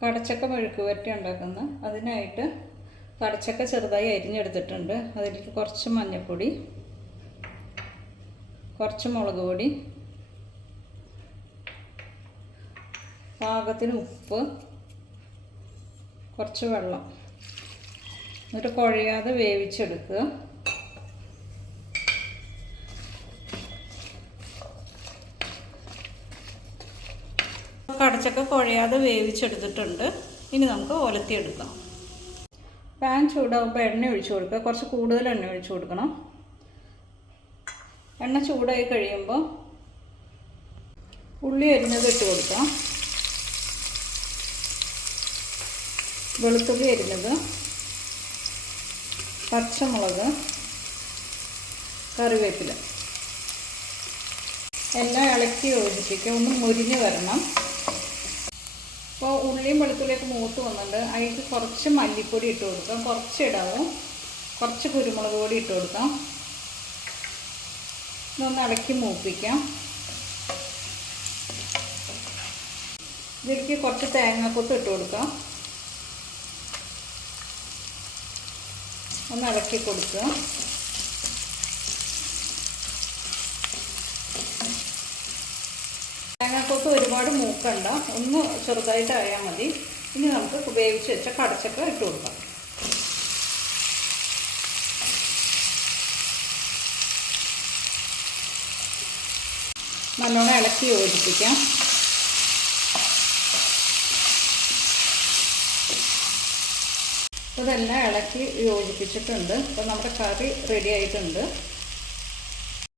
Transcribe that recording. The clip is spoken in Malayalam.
കടച്ചക്ക മെഴുക്ക് പുരട്ടി ഉണ്ടാക്കുന്ന അതിനായിട്ട് കടച്ചക്ക ചെറുതായി അരിഞ്ഞെടുത്തിട്ടുണ്ട്. അതിലേക്ക് കുറച്ച് മഞ്ഞൾപ്പൊടി, കുറച്ച് മുളക് പൊടി, പാകത്തിന് ഉപ്പ്, കുറച്ച് വെള്ളം, എന്നിട്ട് കുഴയാതെ വേവിച്ചെടുക്കുക. കടച്ചക്ക കുഴയാതെ വേവിച്ചെടുത്തിട്ടുണ്ട്. ഇനി നമുക്ക് ഒലത്തിയെടുക്കാം. പാൻ ചൂടാകുമ്പോൾ എണ്ണ ഒഴിച്ചു കൊടുക്കുക. കുറച്ച് കൂടുതൽ എണ്ണ ഒഴിച്ചു കൊടുക്കണം. എണ്ണ ചൂടായി കഴിയുമ്പോൾ ഉള്ളി അരിഞ്ഞത് ഇട്ട് കൊടുക്കാം. വെളുത്തുള്ളി അരിഞ്ഞത്, പച്ചമുളക്, കറിവേപ്പില എല്ലാം ഇളക്കി യോജിപ്പിക്കുക. ഒന്ന് മുരിഞ്ഞ് വരണം. അപ്പോൾ ഉള്ളിയും വെളുത്തുള്ളിയൊക്കെ മൂത്ത് വന്നിട്ടുണ്ട്. അതിലേക്ക് കുറച്ച് മല്ലിപ്പൊടി ഇട്ട് കൊടുക്കാം. കുറച്ച് ഇടാവും. കുറച്ച് കുരുമുളക് പൊടി ഇട്ട് കൊടുക്കാം. ഇതൊന്ന് ഇളക്കി മൂപ്പിക്കാം. ഇതിലേക്ക് കുറച്ച് തേങ്ങാക്കൊത്ത് ഇട്ട് കൊടുക്കാം. ഒന്ന് ഇളക്കി കൊടുക്കുക. തേങ്ങാക്കൊത്ത് ഒരുപാട് മൂക്കണ്ട, ഒന്ന് ചെറുതായിട്ട് ആയാൽ മതി. ഇനി നമുക്ക് വേവിച്ച് വെച്ച കടച്ചക്ക ഇട്ട് കൊടുക്കാം. നല്ലോണം ഇളക്കി യോജിപ്പിക്കാം. ഇതെല്ലാം ഇളക്കി യോജിപ്പിച്ചിട്ടുണ്ട്. അപ്പോൾ നമ്മുടെ കറി റെഡി ആയിട്ടുണ്ട്.